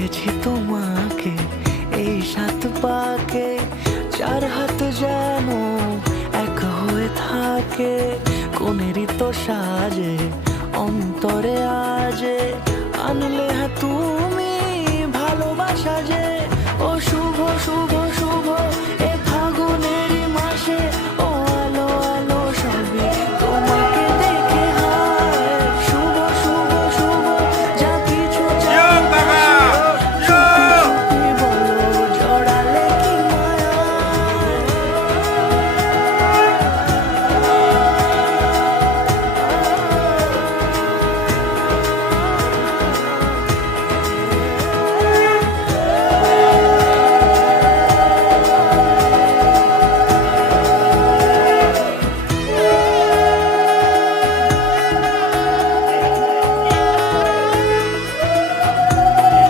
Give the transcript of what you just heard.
বেঁধেছি তোমাকে এই সাত পাকে, চার হাত যেন এক হয়ে থাকে। কোনেরই তো সাজে অন্তরে আজে আনলে তুমি ভালোবাসা যে। ও